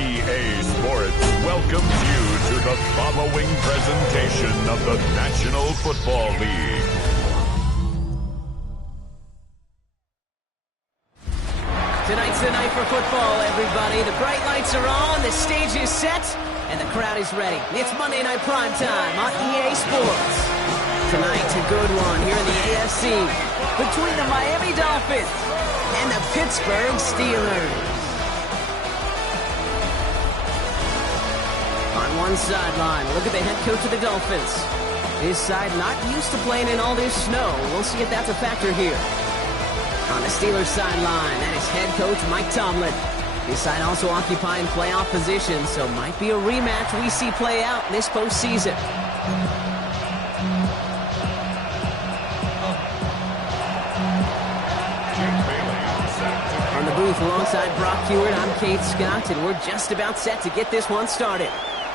EA Sports welcomes you to the following presentation of the National Football League. Tonight's the night for football, everybody. The bright lights are on, the stage is set, and the crowd is ready. It's Monday Night Primetime on EA Sports. Tonight's a good one here in the AFC between the Miami Dolphins and the Pittsburgh Steelers. On one sideline, look at the head coach of the Dolphins. His side not used to playing in all this snow. We'll see if that's a factor here. On the Steelers sideline, that is head coach Mike Tomlin. His side also occupying playoff position, so might be a rematch we see play out in this postseason. On the booth alongside Brock Hewitt, I'm Kate Scott, and we're just about set to get this one started.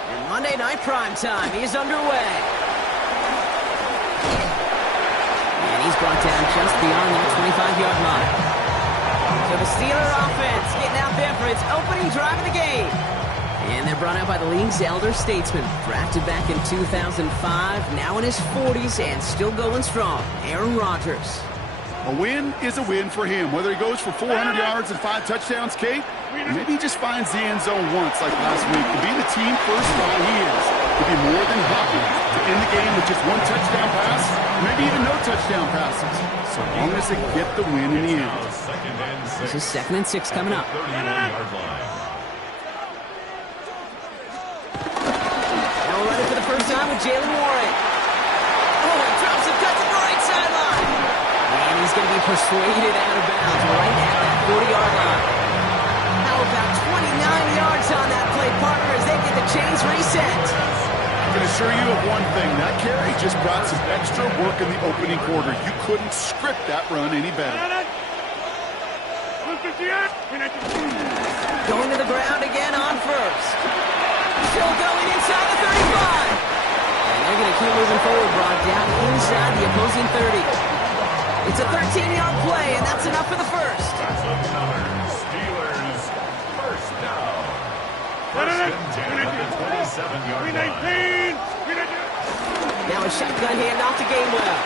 And Monday Night Primetime is underway. And he's brought down just beyond that 25-yard line. So the Steeler offense getting out there for its opening drive of the game. And they're brought out by the league's elder statesman. Drafted back in 2005, now in his 40s and still going strong. Aaron Rodgers. A win is a win for him. Whether he goes for 400 yards and 5 touchdowns, Kate, or maybe he just finds the end zone once like last week. To be the team first guy he is, to be more than happy to end the game with just 1 touchdown pass, maybe even no touchdown passes, so long as they get the win in the end. This is 2nd and 6 coming up. Now we're running for the first time with Jalen Warren. Oh, he drops it, cuts it to the right sideline. And he's going to be persuaded out of bounds right at that 40-yard line. How about 29 yards on that play, partner, as they get the chains reset? I can assure you of one thing. That carry just brought some extra work in the opening quarter. You couldn't script that run any better. Going to the ground again on first. Still going inside the 35. And they're going to keep moving forward, brought down inside the opposing 30. It's a 13-yard play, and that's enough for the first. Steelers first down. First and 10 at the 27-yard line. Now a shotgun handoff to Gainwell.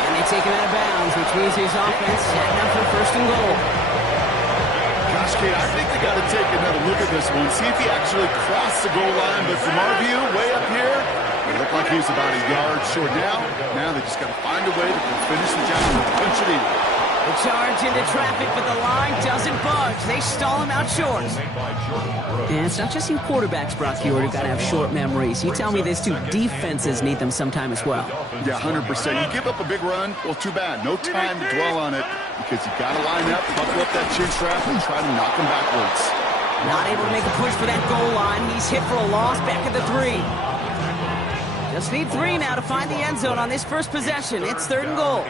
And they take him out of bounds, which means his offense set up for first and goal. Gosh, Kate, I think they got to take another look at this one, see if he actually crossed the goal line. But from our view, way up here, it looked like he was about a yard short now. Now they just got to find a way to finish the job and punch it in. The charge into traffic, but the line doesn't budge. They stall him out short. And it's not just you quarterbacks, Brock Hewitt, who got to have short memories. You tell me these two defenses need them sometime as well. Yeah, 100%. You give up a big run, well, too bad. No time to dwell on it because you got to line up, buckle up that chin strap, and try to knock him backwards. Not able to make a push for that goal line. He's hit for a loss back at the 3. Just need 3 now to find the end zone on this first possession. It's 3rd and goal.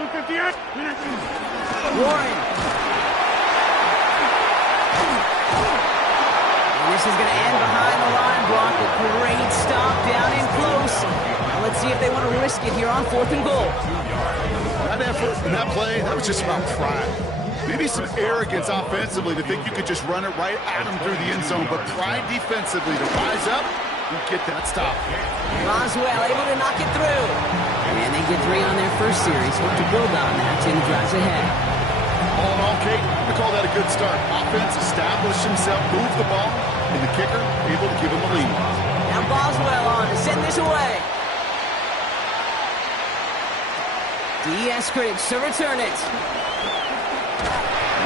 Warren. And this is going to end behind the line block. A great stop down in close. Now let's see if they want to risk it here on 4th and goal. That effort and that play, that was just about pride. Maybe some arrogance offensively to think you could just run it right at him through the end zone, but pride defensively to rise up and get that stop. Boswell able to knock it through. And they get 3 on their first series. Hope to build on that in the drives ahead. All in all, Kate, we call that a good start. Offense established himself, moved the ball, and the kicker able to give him a lead. Now Boswell on to send this away. Eskridge to return it.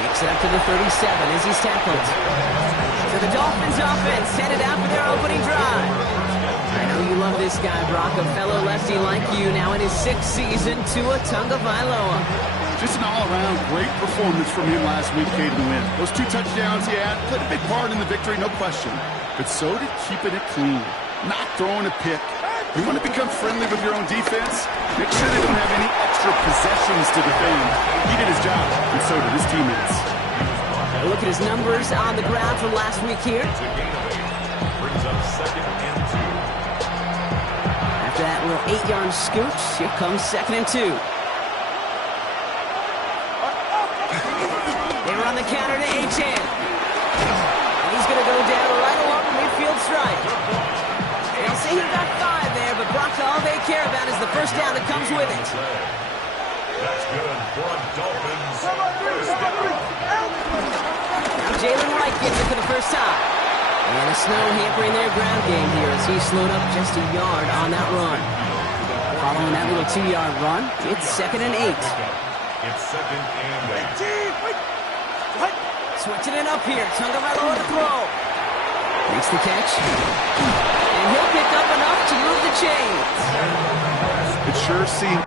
Makes it up to the 37 as he's tackled. So the Dolphins offense headed out for their opening drive. I know you love this guy, Brock, a fellow lefty like you, now in his 6th season, Tua Tagovailoa. Just an all-around great performance from him last week, Kate, to win. Those 2 touchdowns he had played a big part in the victory, no question. But so did keeping it clean, not throwing a pick. You want to become friendly with your own defense? Make sure they don't have any extra possessions to defend. He did his job, and so did his teammates. Look at his numbers on the ground from last week here. It's a gain of 8. Brings up 2nd and 2. After that little 8-yard scooch, here comes 2nd and 2. They run the counter to H.N. And he's going to go down right along the midfield stripe. They'll say he got 5 there, but Brock, all they care about is the first down that comes with it. That's good for a Dolphins first down. Now Jalen Wright gets it for the first time. And the snow hampering their ground game here as he slowed up just a yard on that run. Following that little 2-yard run, it's 2nd and 8. It's 2nd and 8. Switching it up here. Tagovailoa to throw. Makes the catch. And he'll pick up enough to move the chains. It sure seems...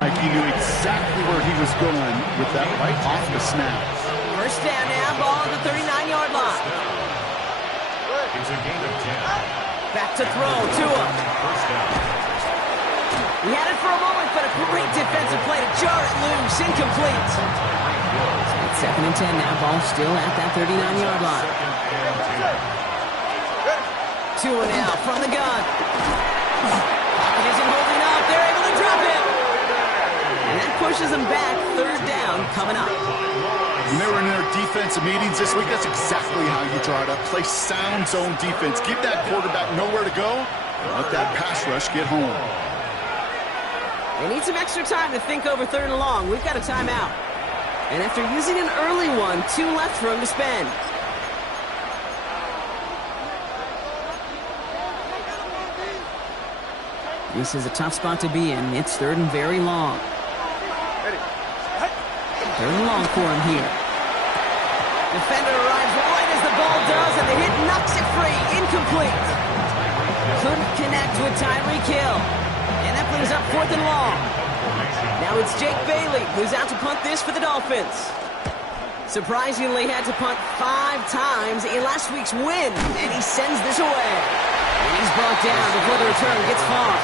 like he knew exactly where he was going with that right off the snap. First down now, ball at the 39-yard line. It's a gain of 10. Back to throw, Tua. First down. He had it for a moment, but a great defensive play to jar it loose, incomplete. It's 2nd and 10 now, ball still at that 39-yard line. Tua now from the gun. Pocket isn't holding up, they're able to drop him. And that pushes them back, 3rd down coming up. When they were in their defensive meetings this week, that's exactly how you draw it up. Play sound zone defense. Give that quarterback nowhere to go, and let that pass rush get home. They need some extra time to think over 3rd and long. We've got a timeout. And after using an early one, 2 left for him to spend. This is a tough spot to be in. It's 3rd and very long. 3rd and long for him here. Defender arrives right as the ball does, and the hit knocks it free. Incomplete. Couldn't connect with Tyreek Hill. And that brings up 4th and long. Now it's Jake Bailey who's out to punt this for the Dolphins. Surprisingly had to punt 5 times in last week's win, and he sends this away. And he's brought down before the return gets far.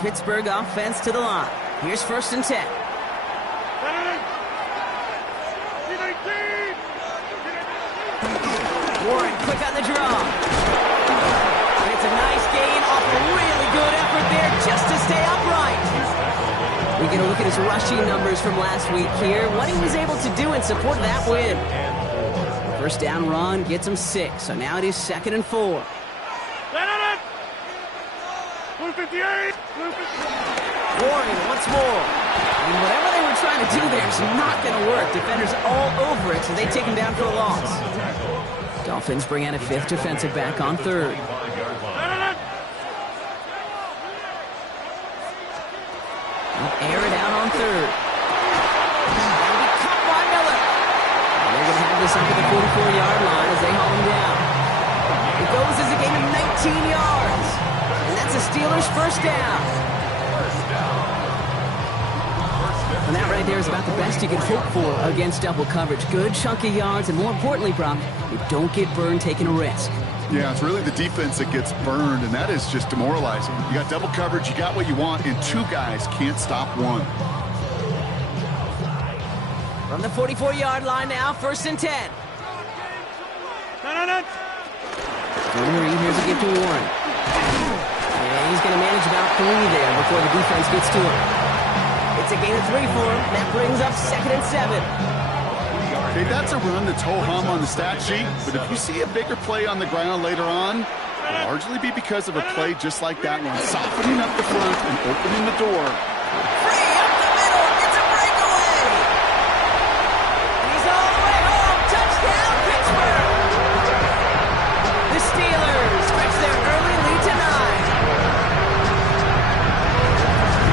Pittsburgh offense to the line. Here's 1st and 10. Warren quick on the draw. And it's a nice gain off a really good effort there just to stay upright. We get a look at his rushing numbers from last week here. What he was able to do in support of that win. First down run gets him 6. So now it is 2nd and 4. Warren once more. And whatever they were trying to do there is not going to work. Defenders all over it, so they take him down for a loss. Dolphins bring out a 5th defensive back on 3rd. Air it out on 3rd. That'll be caught by Miller. And they're going to have this up at the 44-yard line as they haul him down. It goes as a gain of 19 yards. And that's a Steelers first down. And that right there is about the best you can hope for against double coverage. Good chunk of yards, and more importantly, Brock, you don't get burned taking a risk. Yeah, it's really the defense that gets burned, and that is just demoralizing. You got double coverage, you got what you want, and 2 guys can't stop one. From the 44-yard line now, 1st and 10. Henry, here's a gift to Warren. And he's going to manage about 3 there before the defense gets to him. It's a gain of 3 for him. That brings up 2nd and 7. Okay, that's a run that's ho-hum on the stat sheet, but if you see a bigger play on the ground later on, it'll largely be because of a play just like that one, softening up the front and opening the door. Free up the middle. It's a breakaway. And he's all the way home. Touchdown, Pittsburgh. The Steelers stretch their early lead to 9.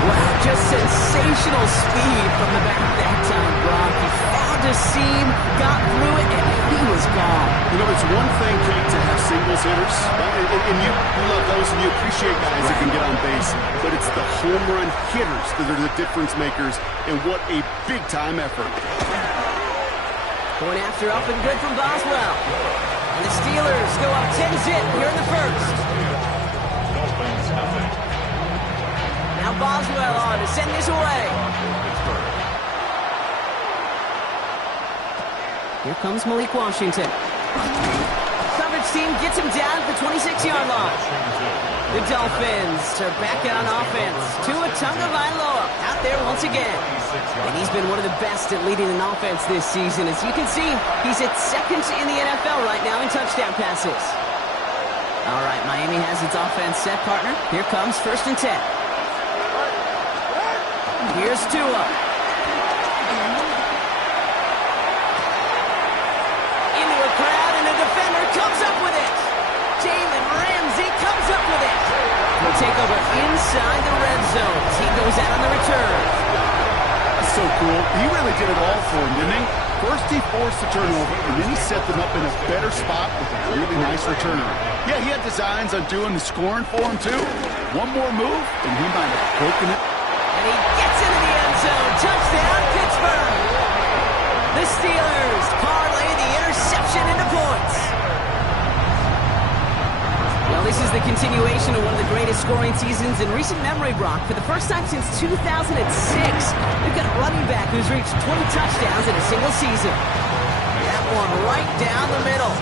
Wow, just sensational speed from the back that time, Brock. He found a seam, got through it, and he was gone. You know, it's one thing, Kate, to have singles hitters. And you love those, and you appreciate guys that can get on base. But it's the home run hitters that are the difference makers, and what a big-time effort. Going after up and good from Boswell. And the Steelers go up 10-zip here in the first. Now Boswell on to send this away. Here comes Malik Washington. Coverage team gets him down at the 26-yard line. The Dolphins are back on offense. Tua Tagovailoa out there once again. And he's been one of the best at leading an offense this season. As you can see, he's at second in the NFL right now in touchdown passes. All right, Miami has its offense set, partner. Here comes 1st and 10. Here's Tua. Into a crowd, and a defender comes up with it. Jalen Ramsey comes up with it. He'll take over inside the red zone. He goes out on the return. That's so cool. He really did it all for him, didn't he? First he forced the turnover, and then he set them up in a better spot with a really nice return. Yeah, he had designs on doing the scoring for him, too. One more move, and he might have broken it. And he gets into the end zone. Touchdown, Pittsburgh. The Steelers parlay the interception into points. Well, this is the continuation of one of the greatest scoring seasons in recent memory, Brock. For the first time since 2006, we've got a running back who's reached 20 touchdowns in a single season. That one right down the middle.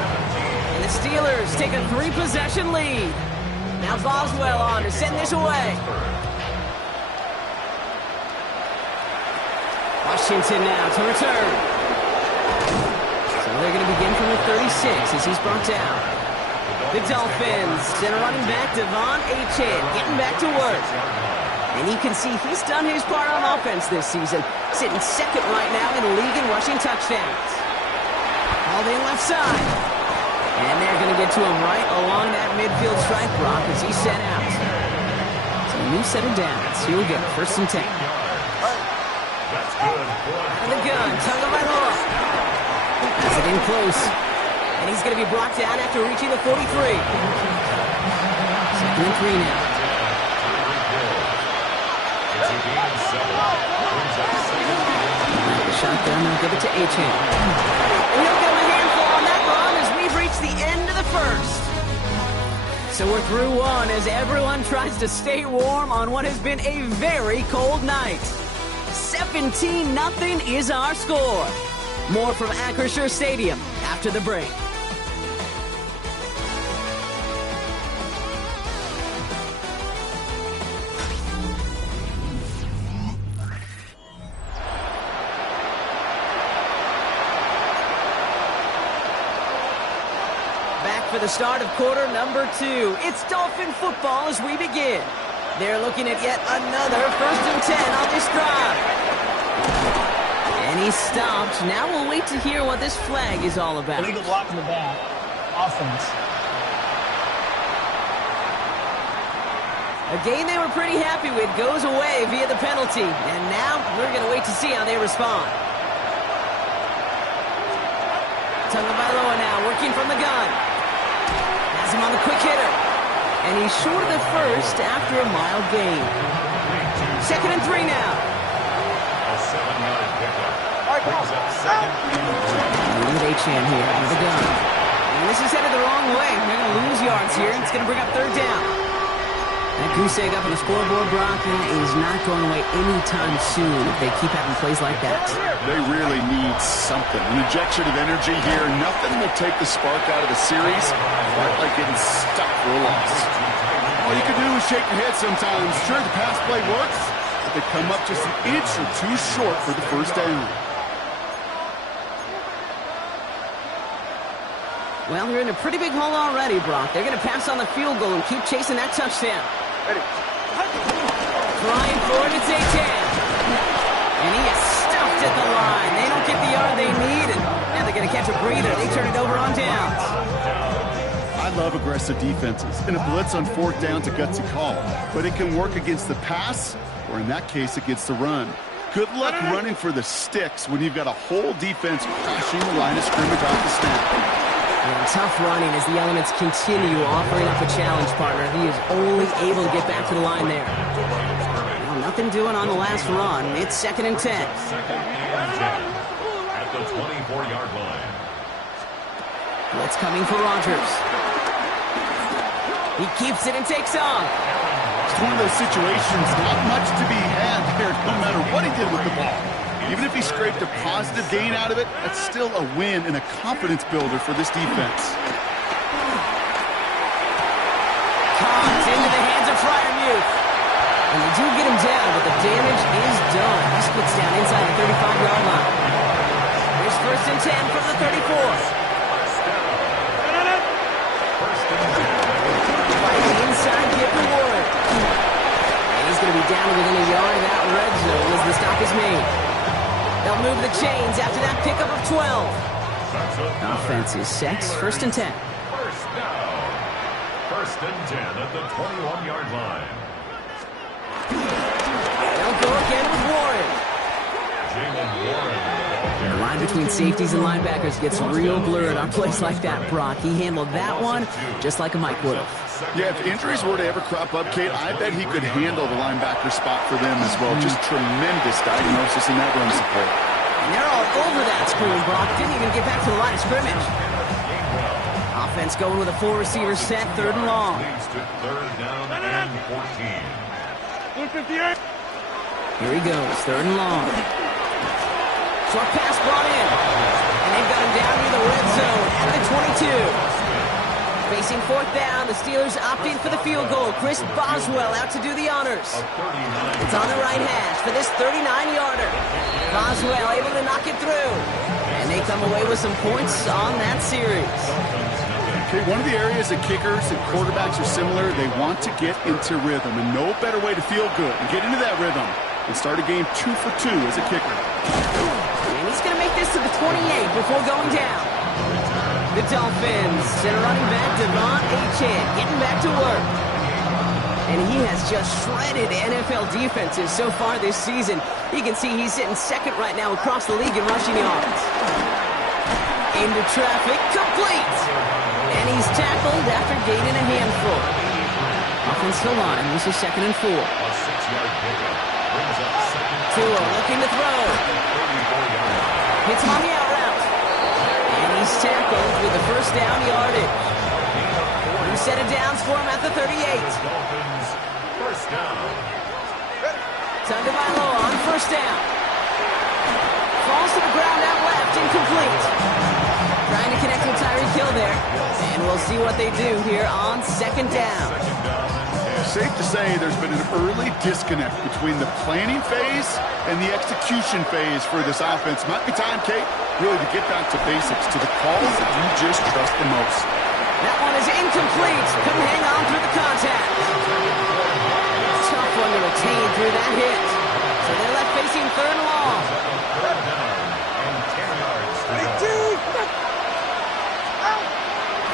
And the Steelers take a 3-possession lead. Now Boswell on to send this away. Washington now to return. So they're going to begin from the 36 as he's brought down. The Dolphins send a running back, Devon Achane, getting back to work. And you can see he's done his part on offense this season, sitting second right now in the league in rushing touchdowns. All in left side. And they're going to get to him right along that midfield stripe, Brock, as he's set out. So a new set of downs. Here we go, 1st and 10. Out of the gun, Tagovailoa. Pass it in close. And he's going to be brought down after reaching the 43. 2nd and 3 now. The shotgun, they'll give it to Achane. And he'll give him a handful on that run as we've reached the end of the first. So we're through one as everyone tries to stay warm on what has been a very cold night. 17-0 is our score. More from Acrisure Stadium after the break. Back for the start of quarter number 2. It's Dolphin football as we begin. They're looking at yet another 1st and 10 on this drive. And he's stopped. Now we'll wait to hear what this flag is all about. Illegal block in the back. Offense. A game they were pretty happy with goes away via the penalty. And now we're going to wait to see how they respond. Tagovailoa now working from the gun. Has him on the quick hitter. And he's short of the first after a mild gain. 2nd and 3 now. A 7-yard pickup. Brings up 2nd and 3. With Achane here with the gun. And this is headed the wrong way. They're going to lose yards here. It's going to bring up 3rd down. That goose egg up on the scoreboard, Brock, is not going away anytime soon if they keep having plays like that. They really need something. An injection of energy here. Nothing will take the spark out of the series. Quite like getting stuck for a loss. All you can do is shake your head sometimes. Sure, the pass play works, but they come up just an inch or two short for the 1st down. Well, they're in a pretty big hole already, Brock. They're going to pass on the field goal and keep chasing that touchdown. Ready. Trying for it, it's Achane. And he is stuffed at the line. They don't get the yard they need, and now they're going to catch a breather. They turn it over on downs. I love aggressive defenses, and a blitz on 4th down's a gutsy call. But it can work against the pass, or in that case, against the run. Good luck running for the sticks when you've got a whole defense crashing the line of scrimmage off the snap. And tough running as the elements continue offering up a challenge, partner. He is only able to get back to the line there. Well, nothing doing on the last run. It's 2nd and 10. Second and 10 at the 24-yard line. Blitz coming for Rodgers. He keeps it and takes off. It's one of those situations, not much to be had there, no matter what he did with the ball. Even if he scraped a positive gain out of it, that's still a win and a confidence builder for this defense. Caught into the hands of Fryermuth. And they do get him down, but the damage is done. He splits down inside the 35-yard line. Here's 1st and 10 from the 34. Fighting inside, Gifford Ward. And he's going to be down within a yard of that red zone as the stop is made. They'll move the chains after that pickup of 12. Offense is set. 1st and 10. First down. 1st and 10 at the 21-yard line. They'll go again with Warren. Jalen Warren. The line between safeties and linebackers gets real blurred on plays like that, Brock. He handled that one just like a Mike would have. Yeah, if injuries were to ever crop up, Kate, I bet he could handle the linebacker spot for them as well. Just tremendous diagnosis in that run support. And they're all over that screen, Brock. Didn't even get back to the line of scrimmage. Offense going with a 4-receiver set, 3rd and long. Leads to 3rd down and 14. Here he goes, 3rd and long. Short pass brought in. And they've got him down near the red zone at the 22. Facing 4th down, the Steelers opting for the field goal. Chris Boswell out to do the honors. It's on the right hash for this 39-yarder. Boswell able to knock it through. And they come away with some points on that series. Okay, one of the areas that kickers and quarterbacks are similar, they want to get into rhythm. And no better way to feel good and get into that rhythm than start a game 2 for 2 as a kicker. And he's going to make this to the 28 before going down. The Dolphins send a running back, Devon Achane, getting back to work. And he has just shredded NFL defenses so far this season. You can see he's sitting 2nd right now across the league in rushing yards. Into traffic, complete. And he's tackled after gaining a handful. Offensive line, this is 2nd and 4. A 6-yard pickup brings up 2nd. Tua looking to throw. Hits him on the out route. And he's tackled with the 1st down yardage. He set it down for him at the 38. Dolphins, 1st down. Tagovailoa on 1st down. Falls to the ground out left, incomplete. Trying to connect with Tyreek Hill there. And we'll see what they do here on 2nd down. Safe to say there's been an early disconnect between the planning phase and the execution phase for this offense. Might be time, Kate, really to get back to basics, to the calls that you just trust the most. That one is incomplete. Couldn't hang on through the contact. Tough one to retain through that hit. So they're left facing 3rd and long. 3rd down and 10 yards to go.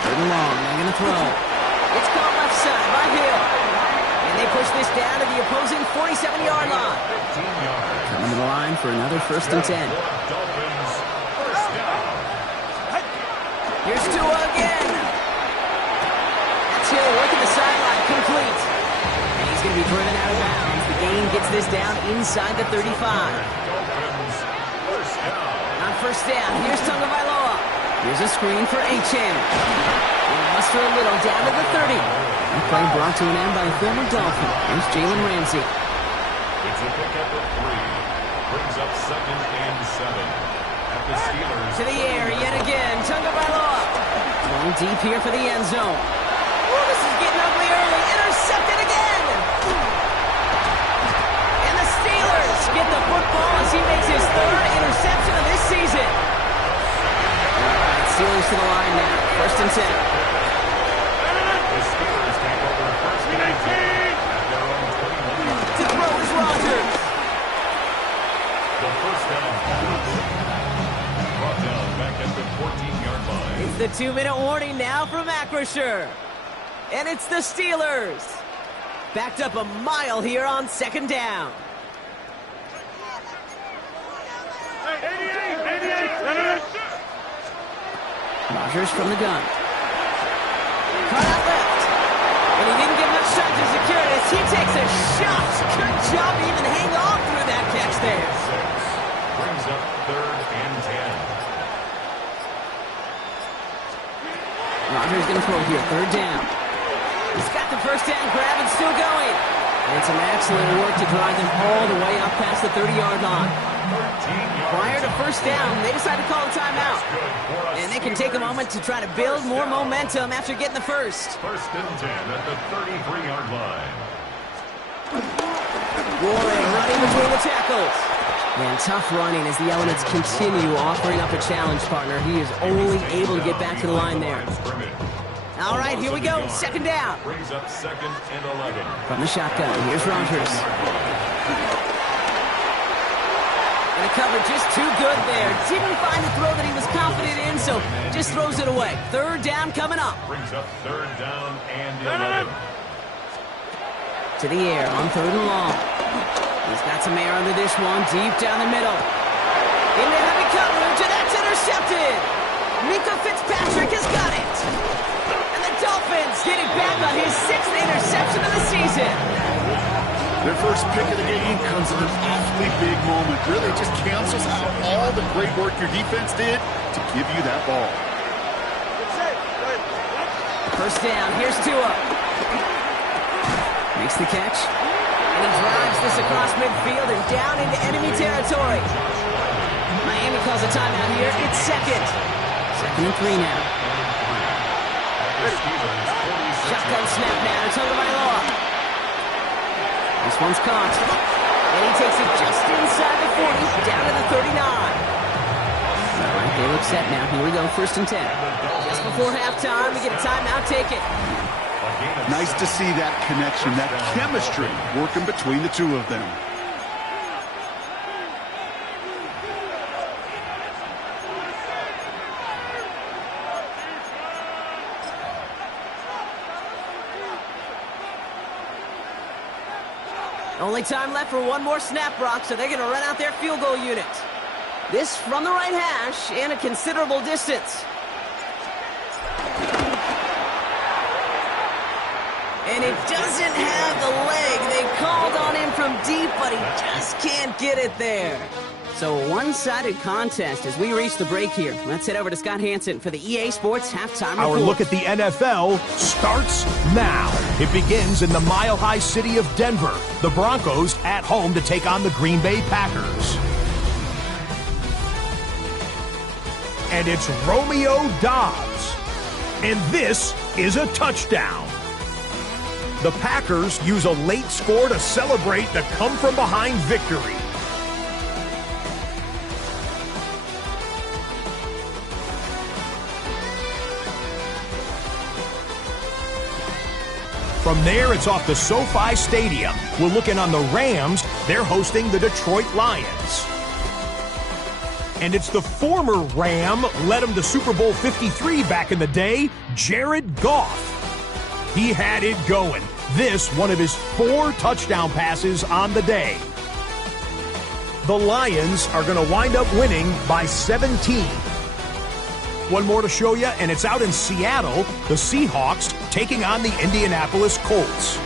3rd and long. They're going to throw. It's caught left side by Hill. And they push this down to the opposing 47-yard line. 15 yards. Coming to the line for another 1st and 10. Dolphins, 1st down. Here's Tua again. That's Hill working the sideline, complete. And he's going to be driven out of bounds. The gain gets this down inside the 35. Dolphins, 1st down. On 1st down, here's Tagovailoa. Here's a screen for Achane. And muster a little down to the 30. That play brought to an end by the former Dolphin. Here's Jalen Ramsey. It's a pickup of 3. Brings up 2nd and 7. At the Steelers. To the air yet again. Tagovailoa. Going deep here for the end zone. Oh, this is getting ugly early. Intercepted again. And the Steelers get the football as he makes his 3rd interception of this season. All right, Steelers to the line now. 1st and 10. The Steelers take over 1st and 10 at their own 21. To throw is Rodgers. The 1st down pass. Brought down back at the 14-yard line. It's the 2-minute warning now from Acrisure. And it's the Steelers. Backed up a mile here on 2nd down. Rodgers from the gun. Cut out left. And he didn't get much time to secure it as he takes a shot. Good job to even hang on through that catch there. Brings up 3rd and 10. Rodgers going to throw here. 3rd down. He's got the first down grab and still going. And some excellent work to drive them all the way up past the 30-yard line. Prior to first down, they decided to call a timeout. And they can take a moment to try to build more momentum after getting the first. 1st and 10 at the 33-yard line. Warren running between the tackles. And tough running as the Elements continue offering up a challenge, partner. He is only able to get back to the line there. All right, here we go. 2nd down. Brings up 2nd and 11. From the shotgun, here's Rodgers. And the cover just too good there. Didn't find the throw that he was confident in, so just throws it away. 3rd down coming up. Brings up 3rd down and 11. To the air on 3rd and long. He's got some air under this one, deep down the middle. Into heavy coverage, and that's intercepted. Mika Fitzpatrick has got it. And the Dolphins get it back on his 6th interception of the season. Their first pick of the game comes at an awfully big moment. Really just cancels out all the great work your defense did to give you that ball. First down, here's Tua. Makes the catch. And he drives this across midfield and down into enemy territory. Miami calls a timeout here. It's 2nd. 2nd and 3 now. Shotgun snap now. It's over by Law. This one's caught. And he takes it just inside the 40, down to the 39. All right, they look set now. Here we go, 1st and 10. Just before halftime, we get a timeout taken. Nice to see that connection, that chemistry working between the two of them. Only time left for one more snap, Brock, so they're going to run out their field goal unit. This from the right hash and a considerable distance. And it doesn't have the leg. They called on him from deep, but he just can't get it there. So a one-sided contest as we reach the break here. Let's head over to Scott Hansen for the EA Sports Halftime Report. Our look at the NFL starts now. It begins in the mile-high city of Denver. The Broncos at home to take on the Green Bay Packers. And it's Romeo Doubs. And this is a touchdown. The Packers use a late score to celebrate the come-from-behind victory. From there, it's off to SoFi Stadium. We're looking on the Rams. They're hosting the Detroit Lions. And it's the former Ram, led him to Super Bowl 53 back in the day, Jared Goff. He had it going. This, one of his 4 touchdown passes on the day. The Lions are going to wind up winning by 17. One more to show you, and it's out in Seattle, the Seahawks taking on the Indianapolis Colts.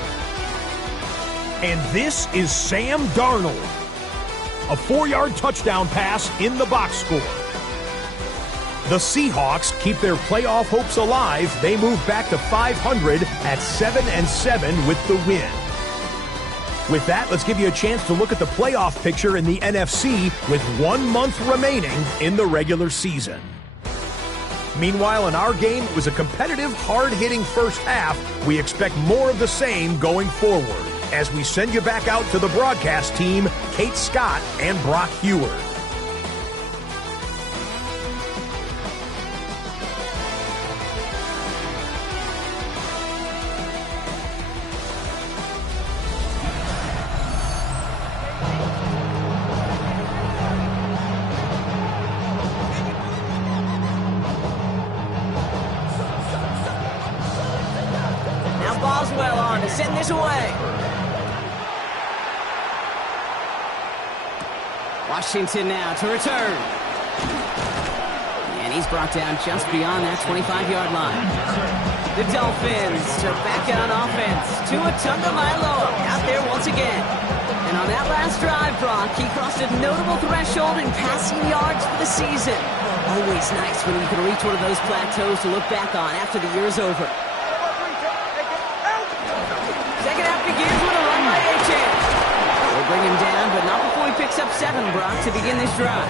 And this is Sam Darnold. A 4-yard touchdown pass in the box score. The Seahawks keep their playoff hopes alive. They move back to 500 at 7-7 with the win. With that, let's give you a chance to look at the playoff picture in the NFC with 1 month remaining in the regular season. Meanwhile, in our game, it was a competitive, hard-hitting first half. We expect more of the same going forward as we send you back out to the broadcast team, Kate Scott and Brock Heward. Send this away. Washington now to return. And he's brought down just beyond that 25-yard line. The Dolphins are back on offense. Tua Tagovailoa out there once again. And on that last drive, Brock, he crossed a notable threshold in passing yards for the season. Always nice when you can reach one of those plateaus to look back on after the year is over. Second half begins with a run by A-Chan. They'll bring him down, but not before he picks up 7, Brock, to begin this drive.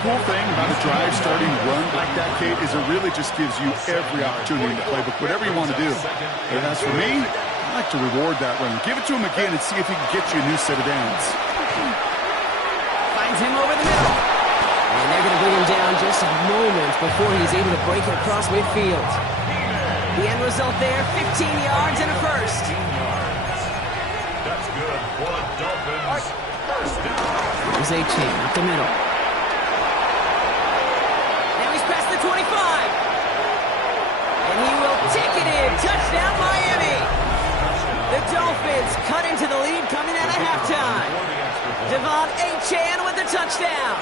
Cool thing about a drive starting run like that, Kate, is it really just gives you every opportunity in the playbook, whatever you want to do. But as for me, I like to reward that run. Give it to him again and see if he can get you a new set of downs. Finds him over the middle. And they're going to bring him down just moments before he's able to break it across midfield. The end result there, 15 yards and a first. That's good for the Dolphins. First down. Here's A-Chain up the middle. Now he's past the 25. And he will take it in. Touchdown, Miami. The Dolphins cut into the lead coming out of halftime. Devon A-Chan with the touchdown.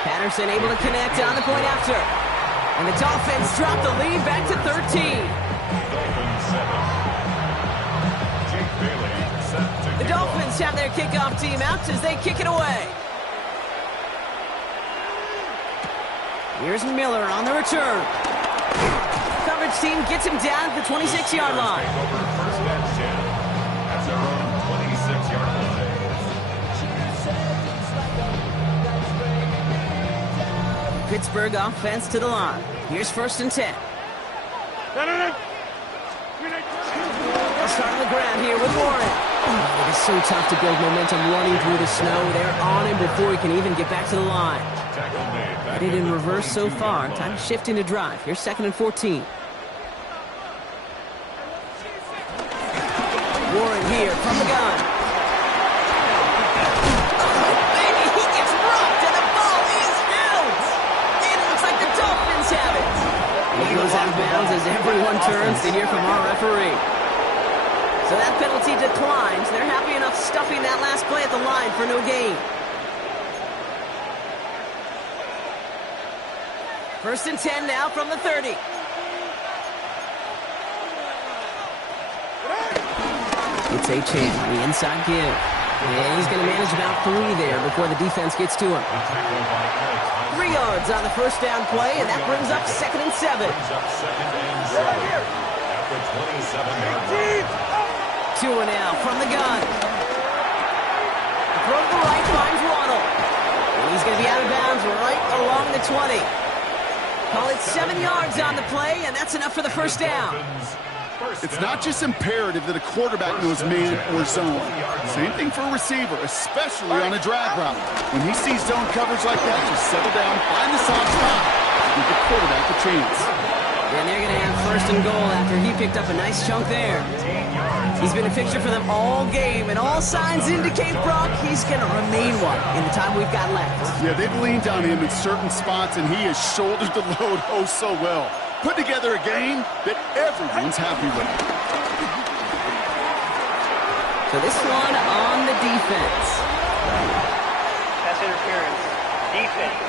Patterson able to connect on the point after. And the Dolphins drop the lead back to 13. Dolphins 7. Jake Bailey set to The Dolphins have their kickoff team out as they kick it away. Here's Miller on the return. Coverage team gets him down at the 26-yard line. Take over first and 10 at their own 26-yard line. Pittsburgh offense to the line. Here's first and 10. They'll start on the ground here with Warren. Oh, it is so tough to build momentum running through the snow. They're on him before he can even get back to the line. Headed in reverse so far. Time to shift into drive. Here's second and 14. Warren here from the gun. Oh, baby, he gets rocked and the ball is out. And it looks like the Dolphins have it. He goes out of bounds as everyone turns to hear from our referee. So that penalty declines. They're happy enough stuffing that last play at the line for no gain. First and 10 now from the 30. It's A-Chain on the inside give. And he's going to manage about 3 there before the defense gets to him. 3 yards on the first down play, and that brings up second and 7. Tua now from the gun. Throw to the right, finds Waddle. And he's going to be out of bounds right along the 20. Call it 7 yards on the play, and that's enough for the first down. It's not just imperative that a quarterback knows man or zone. Same thing for a receiver, especially on a drag route. When he sees zone coverage like that, just settle down, find the soft spot, and give the quarterback a chance. And they're going to have first and goal after he picked up a nice chunk there. He's been a fixture for them all game, and all signs indicate, Brock, he's going to remain one in the time we've got left. Yeah, they've leaned on him in certain spots, and he has shouldered the load oh so well. Put together a game that everyone's happy with. So this one on the defense. Pass interference. Defense.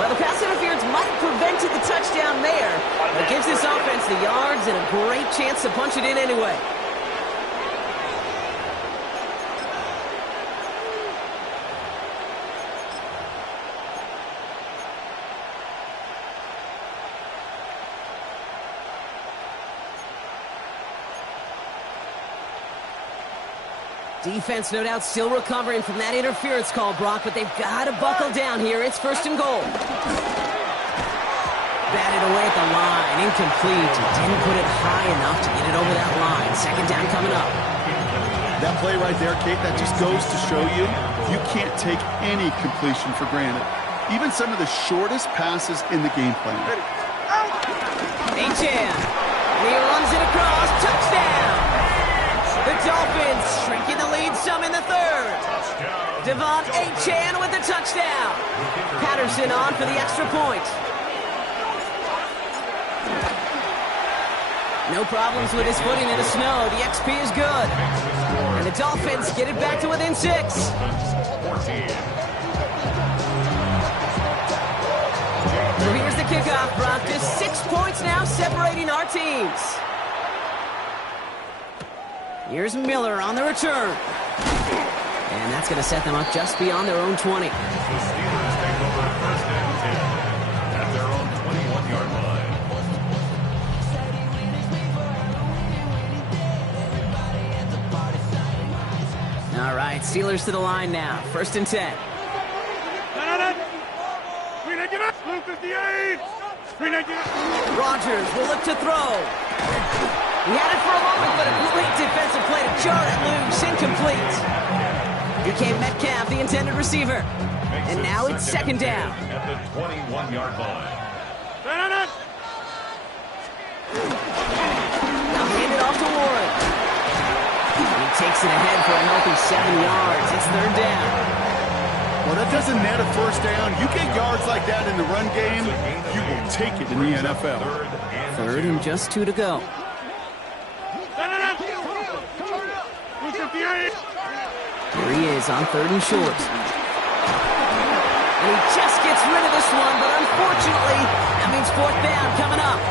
Well, the pass interference might have prevented the touchdown there, but it gives this offense the yards and a great chance to punch it in anyway. Defense, no doubt, still recovering from that interference call, Brock, but they've got to buckle down here. It's first and goal. Batted away at the line, incomplete. Didn't put it high enough to get it over that line. Second down coming up. That play right there, Kate, that just goes to show you can't take any completion for granted. Even some of the shortest passes in the game plan. A-Chan. He runs it across. Touchdown. The Dolphins shrinking the lead some in the third. Devon A-Chan with the touchdown. Patterson on for the extra point. No problems with his footing in the snow. The XP is good. And the Dolphins get it back to within 6. 14. So here's the kickoff, Brock. Just 6 points now separating our teams. Here's Miller on the return. And that's going to set them up just beyond their own 20. The Steelers take over first and 10 at their own 21-yard line. All right, Steelers to the line now. First and 10. Rodgers will look to throw. He had it for a moment, but a great defensive play to jar it loose. Incomplete. Became Metcalf, the intended receiver. And now it's second down. At the 21-yard line. Now hand it off to Warren. He takes it ahead for a healthy 7 yards. It's third down. Well, that doesn't net a first down. You get yards like that in the run game, you will take it in the NFL. Third and just 2 to go. Here he is on third and short. And he just gets rid of this one, but unfortunately, that means fourth down coming up.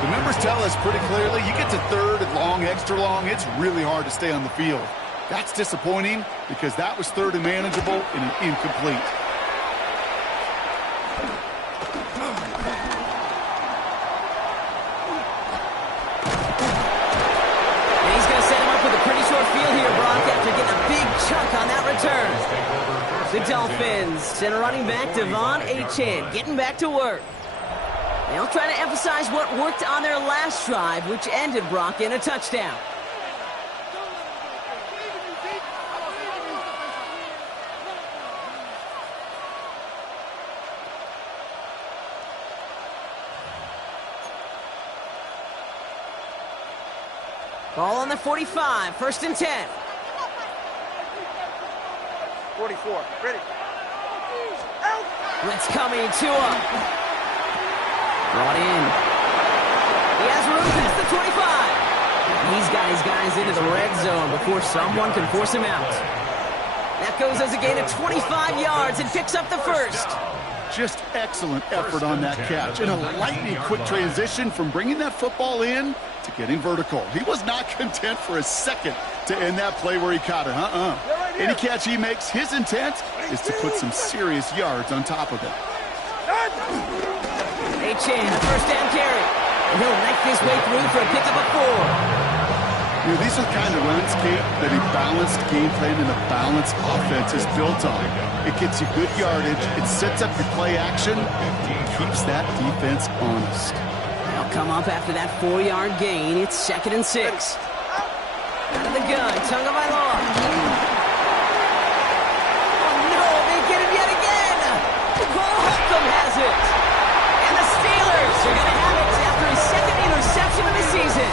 The numbers tell us pretty clearly, you get to third and long, extra long, it's really hard to stay on the field. That's disappointing because that was third and manageable and an incomplete. And he's going to set him up with a pretty short field here, Brock, after getting a big chunk on that return. The Dolphins send a running back, Devon Achane, getting back to work. They'll try to emphasize what worked on their last drive, which ended, Brock, in a touchdown. Ball on the 45, first and 10. 44. Ready. Blitz coming, Tua. Brought in. He has room past the 25. He's got his guys into the red zone before someone can force him out. That goes as a gain of 25 yards and picks up the first. Just excellent effort on that catch. And a lightning quick transition from bringing that football in to getting vertical. He was not content for a second to end that play where he caught it. Any catch he makes, his intent is to put some serious yards on top of it. Achane, the first down carry. And he'll knife his way through for a pickup of 4. You know, these are the kind of runs, Kate, that a balanced game plan and a balanced offense is built on. It gets you good yardage, it sets up your play action, and keeps that defense honest. They'll come up after that 4-yard gain. It's second and 6. Out of the gun, Tagovailoa. Oh no, they get him yet again. Cole Holcomb has it. And the Steelers are going to have it after his second interception of the season.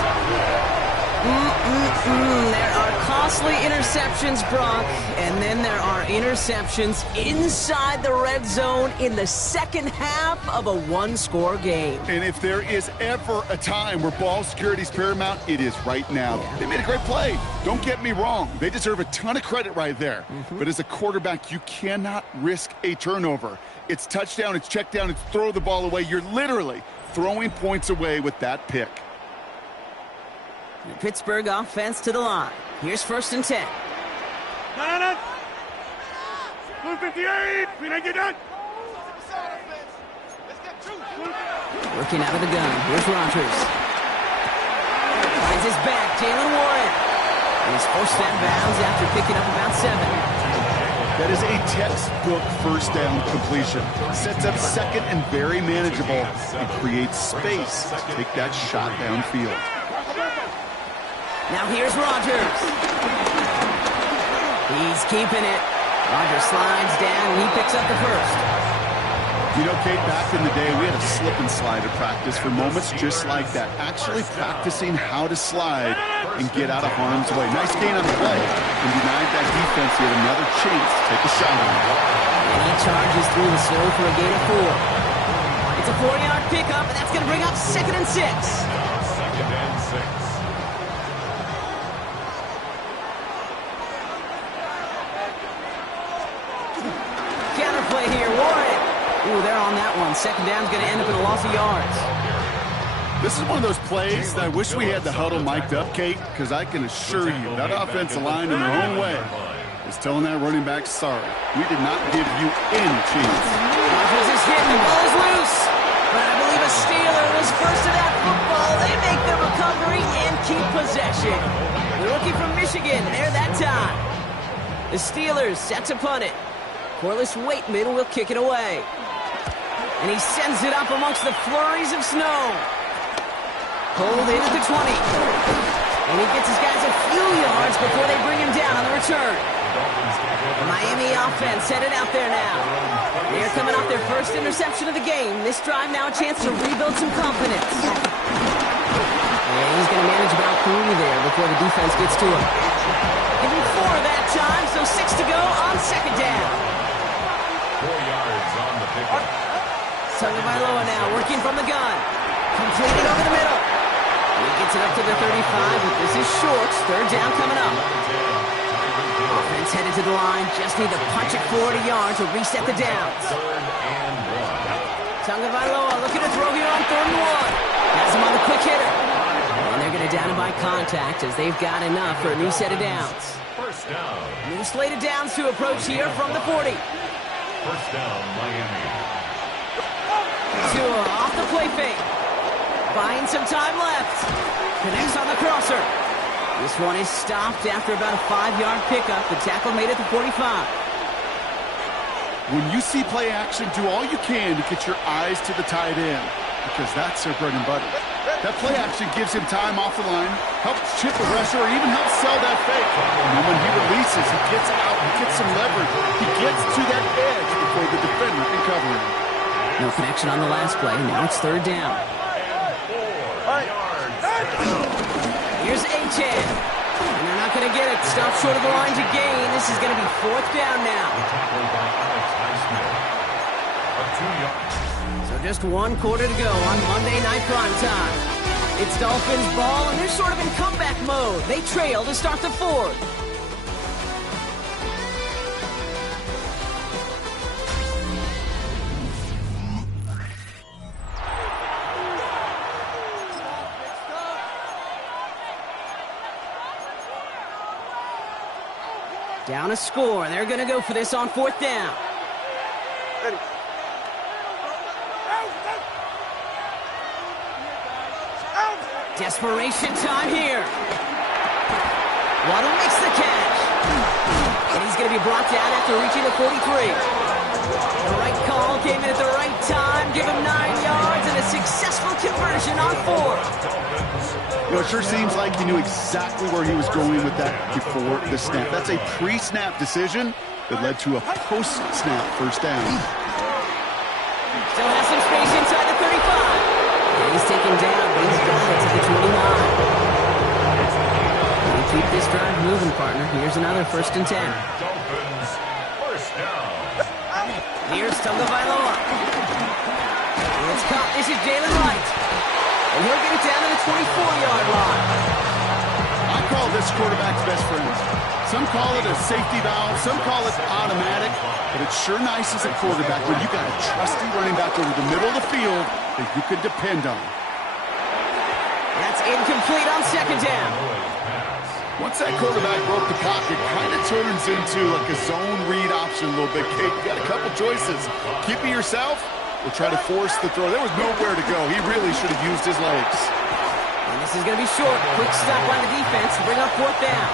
There are costly interceptions, Brock, and then there are interceptions inside the red zone in the second half of a one-score game. And if there is ever a time where ball security is paramount, it is right now. They made a great play. Don't get me wrong. They deserve a ton of credit right there. But as a quarterback, you cannot risk a turnover. It's touchdown, it's check down, it's throw the ball away. You're literally throwing points away with that pick. The Pittsburgh offense to the line. Here's first and 10. Blue 58. We didn't get done. Working out of the gun. Here's Rodgers. Finds his back. Jalen Warren. And he's forced that bounds after picking up about 7. That is a textbook first down completion. Sets up second and very manageable and creates space to take that shot downfield. Now here's Rodgers. He's keeping it. Rodgers slides down and he picks up the first. You know, Kate, back in the day, we had a slip and slide at practice for moments just like that. Actually practicing how to slide and get out of harm's way. Nice gain on the play. And denied that defense yet another chance to take a shot on him. And he charges through the snow for a gain of 4. It's a 4-yard pickup, and that's going to bring up second and 6. and 6. Counterplay here, Warren. Ooh, they're on that one. Second down's going to end up in a loss of yards. This is one of those plays that I wish we had the huddle mic'd up, Kate, because I can assure you that offensive line in their own way is telling that running back, sorry, we did not give you any chance. Rodgers is hit, the ball is loose. But I believe a Steeler was first to that football. They make the recovery and keep possession. The rookie from Michigan, there that time. The Steelers set to punt it. Corliss Waitman will kick it away. And he sends it up amongst the flurries of snow. Pulled in at the 20. And he gets his guys a few yards before they bring him down on the return. The Miami offense headed out there now. They're coming off their first interception of the game. This drive now a chance to rebuild some confidence. And he's going to manage about coolly there before the defense gets to him. Give him 4 that time, so 6 to go on second down. 4 yards on the pickup. Tagovailoa now working from the gun. Completed over the middle. He gets it up to the 35, but this is short. Third down coming up. Offense headed to the line. Just need to punch it 40 yards to reset the downs. Tagovailoa looking to throw here on 3rd and 1. Has him on the quick hitter. And they're going to down him by contact as they've got enough for a new set of downs. First down. New slate of downs to approach here from the 40. First down, Miami. Tua off the play fake. Buying some time left. Connects on the crosser. This one is stopped after about a 5-yard pickup. The tackle made it to 45. When you see play action, do all you can to get your eyes to the tight end, because that's their bread and butter. That play action gives him time off the line, helps chip the rusher, or even helps sell that fake. And then when he releases, he gets out, he gets some leverage. He gets to that edge before the defender can cover him. No connection on the last play. Now it's 3rd down. Here's Achan. And they're not going to get it. Stop short of the line to gain. This is going to be 4th down now. So just 1 quarter to go on Monday Night Primetime. It's Dolphins ball, and they're sort of in comeback mode. They trail to start the 4th. Down a score. They're going to go for this on 4th down. Ready. Desperation time here. Waddle makes the catch. And he's going to be brought down after reaching the 43. The right call came in at the right time. Give him 9 yards and a successful conversion on 4th. You know, it sure seems like he knew exactly where he was going with that before the snap. That's a pre-snap decision that led to a post-snap first down. Still has some space inside the 35. And he's taken down, but he's got it to the 29. We keep this drive moving, partner. Here's another 1st and 10. Dolphins, first down. Here's Tagovailoa. It's caught. This is Jalen Wright. And he'll get it down to the 24-yard line. I call this quarterback's best friend. Some call it a safety valve, some call it automatic, but it's sure nice as a quarterback when you got a trusty running back over the middle of the field that you can depend on. That's incomplete on 2nd down. Once that quarterback broke the pocket, kind of turns into like a zone read option a little bit. Kate, you got a couple choices. Keep it yourself or try to force the throw. There was nowhere to go. He really should have used his legs. And this is going to be short. Quick stop by the defense to bring up 4th down.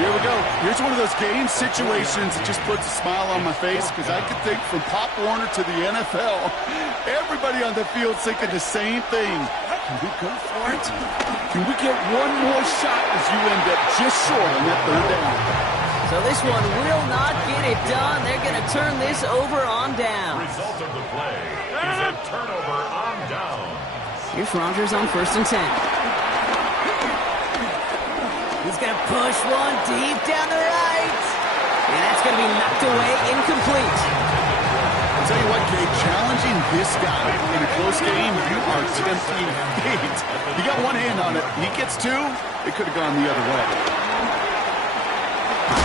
Here we go. Here's one of those game situations that just puts a smile on my face because I could think from Pop Warner to the NFL, everybody on the field thinking the same thing. Can we go for it? Can we get one more shot as you end up just short on that 3rd down? So this one will not get it done. They're going to turn this over on down. Result of the play is a turnover on down. Here's Rodgers on 1st and 10. He's going to push one deep down the right. And that's going to be knocked away, incomplete. tell you what, Kate, challenging this guy in a close game, you are tempting fate. You got one hand on it. He gets two. It could have gone the other way.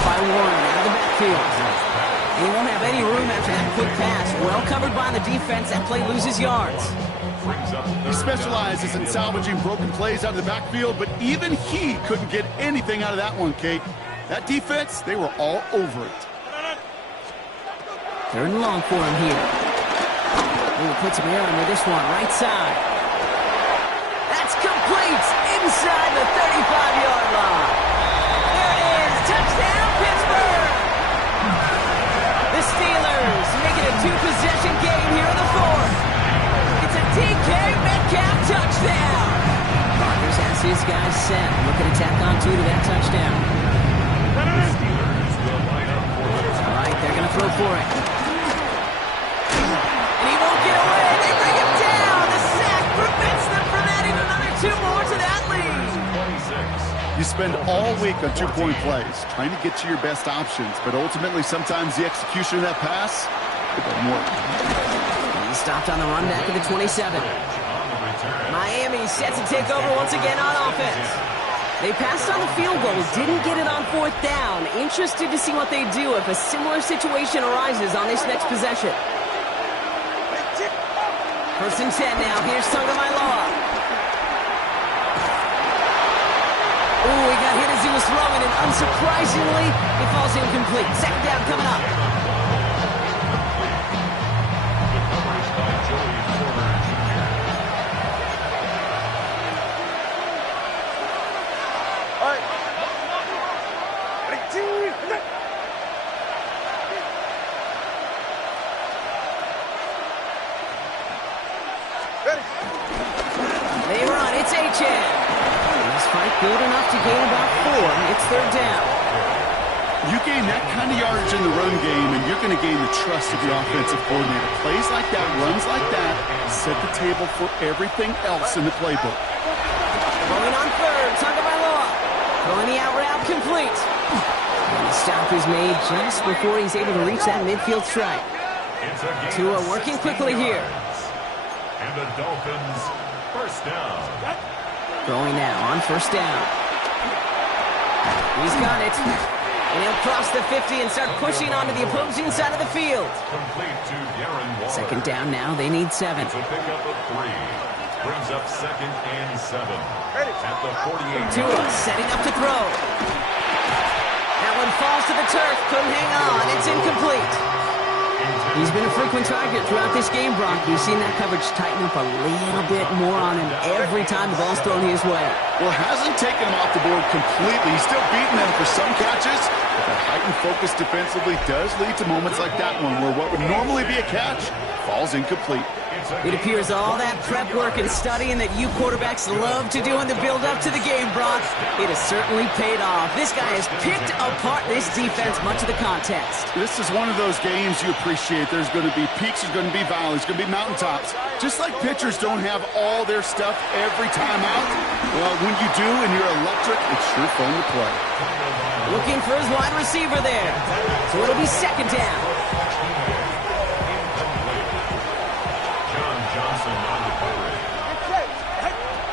By Warren out of the backfield. He won't have any room after that quick pass. Well covered by the defense. That play loses yards. He specializes in salvaging broken plays out of the backfield, but even he couldn't get anything out of that one, Kate. That defense, they were all over it. Third and long for him here. Ooh, puts him in with this one, right side. That's complete inside the 35-yard line. There it is, touchdown Pittsburgh! The Steelers make it a two-possession game here in the fourth. It's a DK Metcalf touchdown. Rodgers has his guys set, looking to tack on two to that touchdown. All right, they're going to throw for it. And he won't get away. They bring him down. The sack prevents them from adding another two more to that lead. You spend all week on two-point plays, trying to get to your best options, but ultimately sometimes the execution of that pass, it doesn't work. He stopped on the run back at the 27. Miami set to take over once again on offense. They passed on the field goal, didn't get it on fourth down. Interested to see what they do if a similar situation arises on this next possession. First and 10 now. Here's Tagovailoa. Ooh, he got hit as he was throwing, and unsurprisingly, it falls incomplete. Second down coming up. They run. It's H.N. This fight good enough to gain about 4. It's third down. You gain that kind of yardage in the run game, and you're going to gain the trust of the offensive coordinator. Plays like that, runs like that, set the table for everything else in the playbook. Going on third, Tagovailoa. Throwing the out route complete. And the stop is made just before he's able to reach that midfield strike. Tua working quickly here. And the Dolphins first down. Throwing now on first down. He's got it. And he'll cross the 50 and start pushing onto the opposing side of the field. Complete to Darren Waller. Second down now. They need 7. It's a pickup of 3. Brings up second and 7. At the 48. Tua setting up to throw. That one falls to the turf. Couldn't hang on. It's incomplete. He's been a frequent target throughout this game, Brock. You've seen that coverage tighten up a little bit more on him every time the ball's thrown his way. Well, hasn't taken him off the board completely. He's still beating them for some catches, but that heightened focus defensively does lead to moments like that one where what would normally be a catch falls incomplete. It appears all that prep work and studying that you quarterbacks love to do in the build-up to the game, Brock, it has certainly paid off. This guy has picked apart this defense much of the contest. This is one of those games you appreciate. There's going to be peaks, there's going to be valleys, there's going to be mountaintops. Just like pitchers don't have all their stuff every time out, well, when you do and you're electric, it's sure fun to play. Looking for his wide receiver there. So it'll be second down.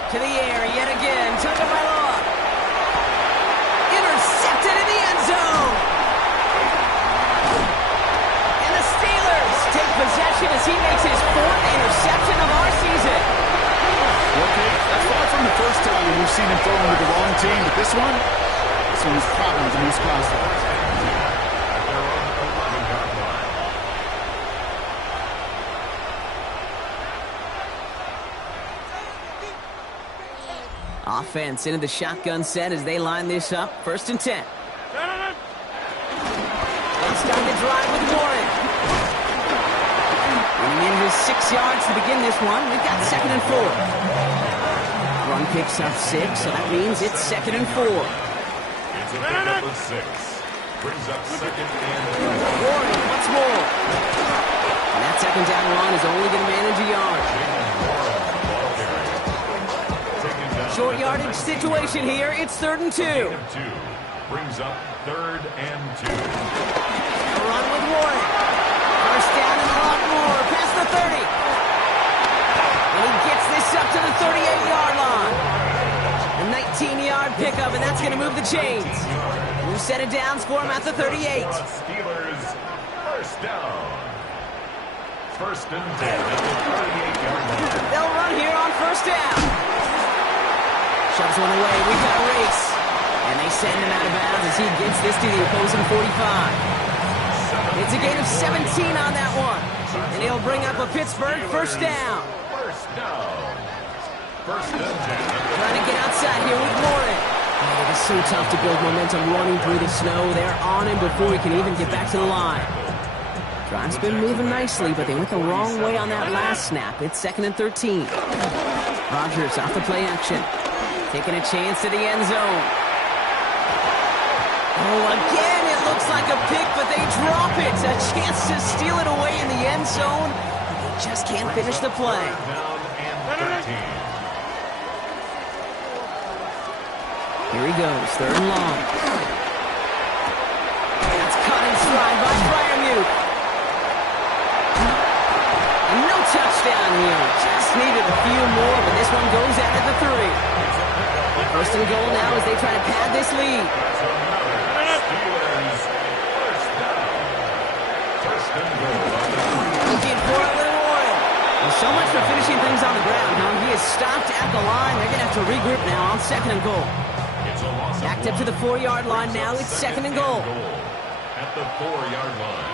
To the air yet again. Tagovailoa. Intercepted in the end zone. And the Steelers take possession as he makes his 4th interception of our season. Okay, that's far from the first time we've seen him throwing with the wrong team, but this one is probably the most costly. Offense into the shotgun set as they line this up. First and 10. Let's start the drive with Warren. Running in his 6 yards to begin this one. We've got second and 4. Run picks up 6, so that means it's second and 4. It's a pickup of 6. Brings up second and 4. Warren once more. And that second down run is only going to manage a yard. Short yardage situation here. It's third and 2. Brings up third and 2. A run with Warren. First down and lot more. Past the 30. And he gets this up to the 38-yard line. A 19-yard pickup, and that's going to move the chains. New set of downs for him at the 38. Steelers first down. First and 10 at the 38-yard line. They'll run here on first down. Shoves one away. We've got a race. And they send him out of bounds as he gets this to the opposing 45. It's a gain of 17 on that one. And he'll bring up a Pittsburgh first down. First down. First and 10. Trying to get outside here with Warren. Oh, it is so tough to build momentum running through the snow. They're on him before he can even get back to the line. Drive's been moving nicely, but they went the wrong way on that last snap. It's 2nd and 13. Rodgers off the play action. Taking a chance to the end zone. Oh, again, it looks like a pick, but they drop it. A chance to steal it away in the end zone. They just can't finish the play. Down and 13. Here he goes, 3rd and long. That's cut in stride by Fryermuth. And no touchdown here. Just needed a few more, but this one goes out at the 3. First and goal now as they try to pad this lead. Steelers first down. First and goal. Looking for it with Warren. Well, so much for finishing things on the ground, huh? He is stopped at the line. They're going to have to regroup now on 2nd and goal. It's a loss of Backed up to the 4-yard line now. It's 2nd and goal. At the 4-yard line.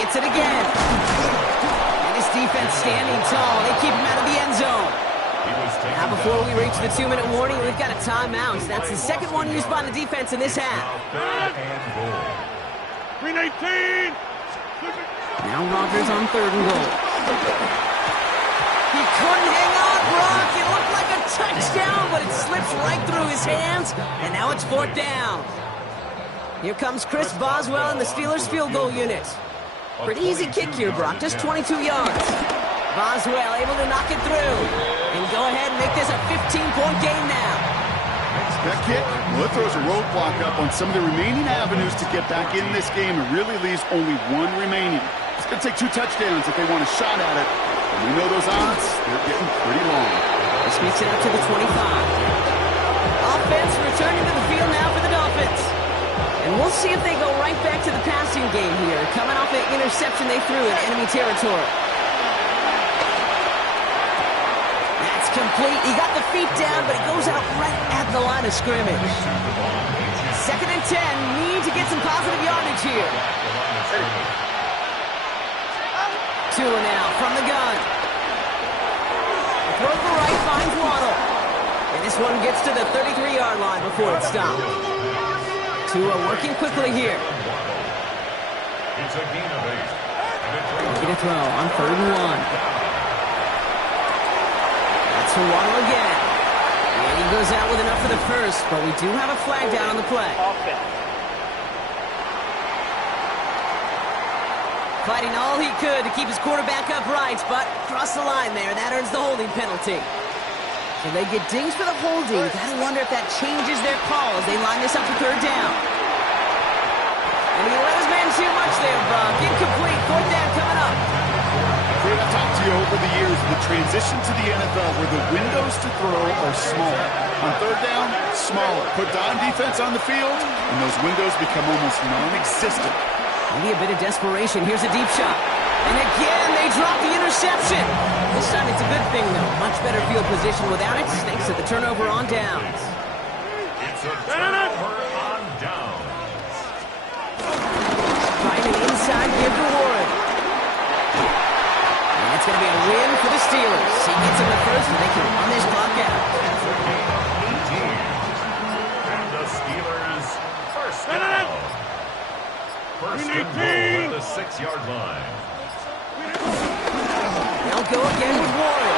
Gets it again. And his defense standing tall. They keep him out of the end zone. Now before we reach the 2-minute warning, we've got a timeout. That's the second one used by the defense in this half. 319. Now Rodgers on 3rd and goal. He couldn't hang on, Brock. It looked like a touchdown, but it slips right through his hands. And now it's 4th down. Here comes Chris Boswell and the Steelers field goal unit. Pretty easy kick here, Brock. Just 22 yards. Boswell able to knock it through. And go ahead and make this a 15-point game now. That kick, well, it throws a roadblock up on some of the remaining avenues to get back in this game. It really leaves only one remaining. It's going to take 2 touchdowns if they want a shot at it. And we know those odds, they're getting pretty long. This makes it up to the 25. Offense returning to the field now for the Dolphins. And we'll see if they go right back to the passing game here, coming off an interception they threw in enemy territory. That's complete. He got the feet down, but it goes out right at the line of scrimmage. 2nd and 10. Need to get some positive yardage here. Tua now from the gun. Throw to the right, finds Waddle. And this one gets to the 33-yard line before it's stopped. Tua working quickly here. It's a gain of 8. Get a throw on 3rd and 1. That's for Waddle again. And he goes out with enough for the first, but we do have a flag down on the play. Fighting all he could to keep his quarterback upright, but crossed the line there. That earns the holding penalty. So they get dinged for the holding. Gotta wonder if that changes their call as they line this up for 3rd down. And he let his man too much there, Buck. Incomplete. 4th down coming up. I've talked to you over the years, the transition to the NFL where the windows to throw are smaller. On 3rd down, smaller. Put dime defense on the field, and those windows become almost non-existent. Maybe a bit of desperation. Here's a deep shot. And again, they drop the interception. This time it's a good thing, though. Much better field position without it, thanks to the turnover on downs. It's a turnover on downs. Trying an inside give to Warren. And it's going to be a win for the Steelers. He gets him the first, and they can run this clock out. 18. And the Steelers first down. First and goal at the 6-yard line. They'll go again with Warren.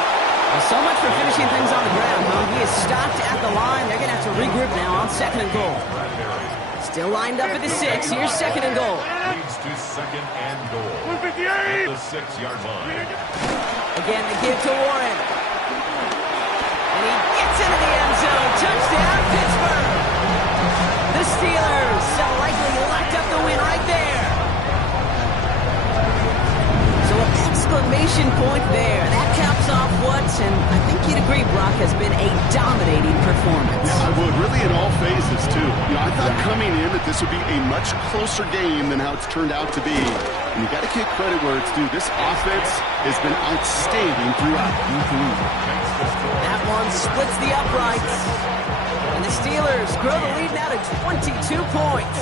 Well, so much for finishing things on the ground, huh? He is stopped at the line. They're going to have to regroup now on 2nd and goal. Still lined up at the 6. Here's 2nd and goal. Leads to 2nd and goal. 158. At the 6-yard line. Again, the give to Warren. And he gets into the end zone. Touchdown, Pittsburgh. The Steelers so likely locked up the win right there. exclamation point there. That caps off what, and I think you'd agree, Brock, has been a dominating performance. Yeah, I would. Really in all phases, too. I thought coming in that this would be a much closer game than how it's turned out to be. And you got to give credit where it's due. This offense has been outstanding throughout. That one splits the uprights. And the Steelers grow the lead now to 22 points.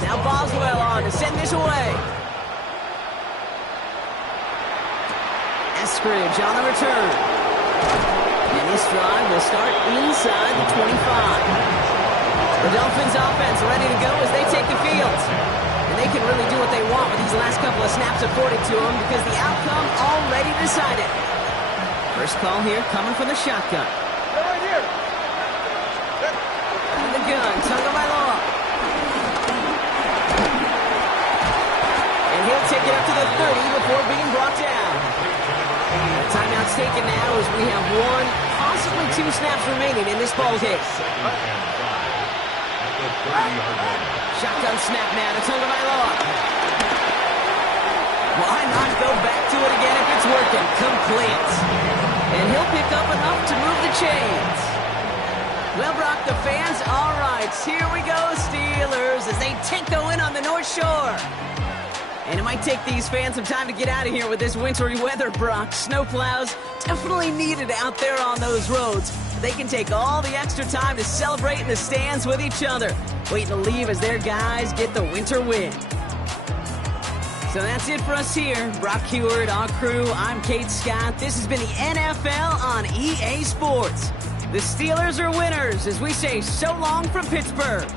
Now Boswell on to send this away. Eskridge on the return. And this drive will start inside the 25. The Dolphins offense ready to go as they take the field. And they can really do what they want with these last couple of snaps afforded to them because the outcome already decided. First call here coming from the shotgun. Right here. Out of the gun, Tagovailoa. And he'll take it up to the 30 before being brought down. The timeout's taken now as we have one, possibly two snaps remaining in this ball game. Shotgun snap now to Tagovailoa. Why not go back to it again if it's working? Complete. And he'll pick up enough to move the chains. Well, Brock, the fans, all right, here we go, Steelers, as they take the win on the North Shore. And it might take these fans some time to get out of here with this wintry weather, Brock. Snowplows definitely needed out there on those roads. They can take all the extra time to celebrate in the stands with each other, waiting to leave as their guys get the winter win. So that's it for us here. Brock Heward, our crew, I'm Kate Scott. This has been the NFL on EA Sports. The Steelers are winners as we say so long from Pittsburgh.